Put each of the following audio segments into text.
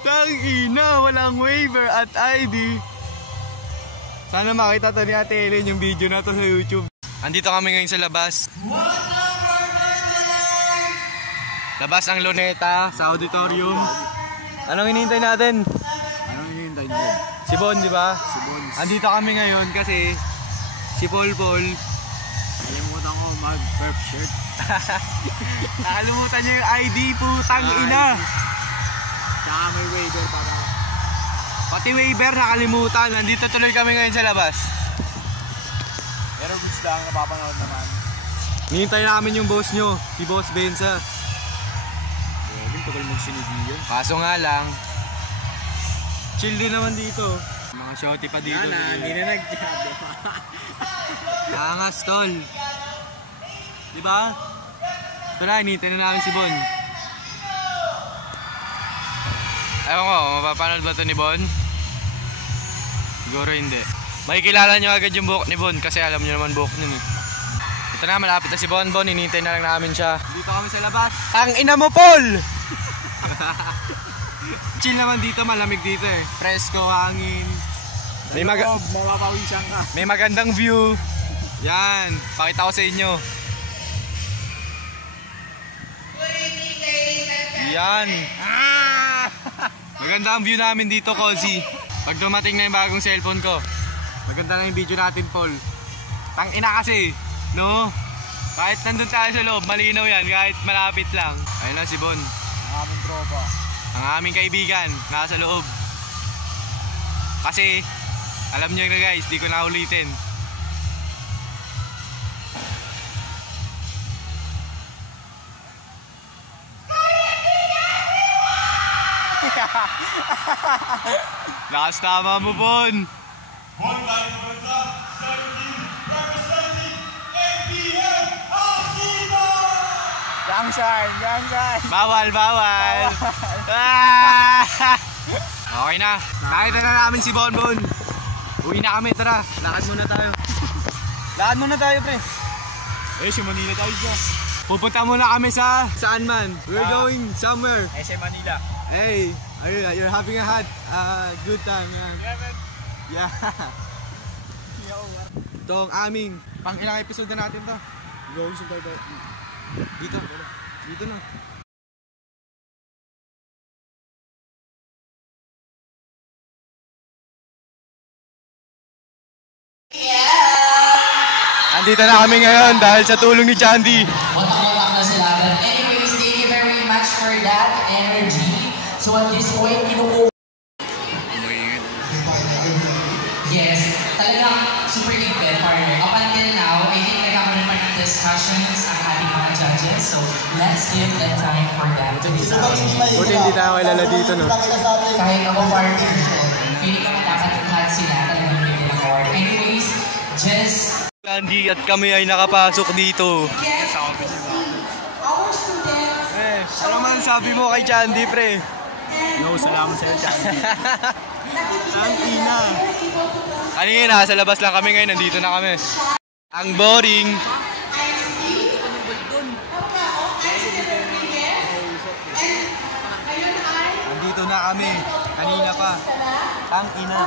Tangina, walang waiver at ID. Sana makita to ni Ate Ellen yung video na to sa YouTube. Andito kami ngayon sa labas. Labas ang Luneta sa auditorium. Anong hinihintay natin? Anong hinihintay nyo? Si Bon, di ba? Si Bon. Andito kami ngayon kasi si Paul. Kalimutan ko mag-perp shirt. Nakalimutan niyo yung ID, putang ina. Tsaka may waiver para. Pati waiver nakalimutan. Nandito tuloy kami ngayon sa labas. Pero goods lang, napapanood naman. Hinihintay namin yung boss nyo, si Boss Benza. Yung tagal magsinigi yun. Kaso nga lang, chill din naman dito. Mga shorty pa dito. Yan na, hindi na nag-jab. Angas tol. Diba? Tara, hinihintay na namin si Bon. Ewan ko, mapapanood ba ito ni Bon? Siguro hindi. Makikilala nyo agad yung buhok ni Bon kasi alam nyo naman buhok nun eh. Ito na, malapit na si Bon. Hinihintay na lang namin siya. Dito kami sa labas. Ang ina mo, Paul! Chill naman dito, malamig dito eh. Presko, hangin. Mapapawisan ka. May magandang view. Yan, pakita ko sa inyo. Yan. Maganda ang view namin dito, Cozy. Pag dumating na yung bagong cellphone ko, maganda na yung video natin, Paul. Tangina kasi, no? Kahit nandun tayo sa loob, malinaw yan, kahit malapit lang. Ayun na si Bon. Ang aming tropa. Ang aming kaibigan, nasa loob. Kasi, alam nyo na guys, di ko na ulitin. Lakas tama mo, Bon. Bon galing ng bansa, 17, representing ABM Aquino! Gang. Bawal. Okay na. Nakita na namin si Bon. Uwi na kami, tara. Lakad muna tayo, pre. Si Manila tayo dyan. Pupunta muna kami sa saan man. We're going somewhere. SM Manila. Hey, you're having a good time, man. Yeah. Ito ang aming pang ilang episode na natin to. Going sa tayo. Dito na. Andito na kami ngayon dahil sa tulong ni Chandy. Watak na sila. But anyways, thank you very much for that energy. So at this point, Yes, talagang super good partner. Up until now, I think nagkakaroon pa ng discussions ang ating mga judges. So let's give that time for them to decide. Buti hindi tayo kilala dito, no? Kahit ako partner, feeling ko dapat lahat sila talagang bigyan ng award. Anyways, just Chandy at kami ay nakapasok dito. Ano man sabi mo kay Chandy, pre? No, salamat sa'yo, Chandy. Ang ina. Kanina, sa labas lang kami ngayon, nandito na kami. Ang boring. Nandito na kami. Kanina pa. Ang ina.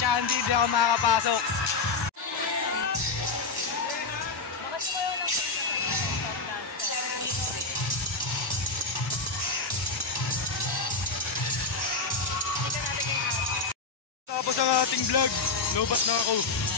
tsaka hindi ako makakapasok. Tapos ang ating vlog, lobat na ako.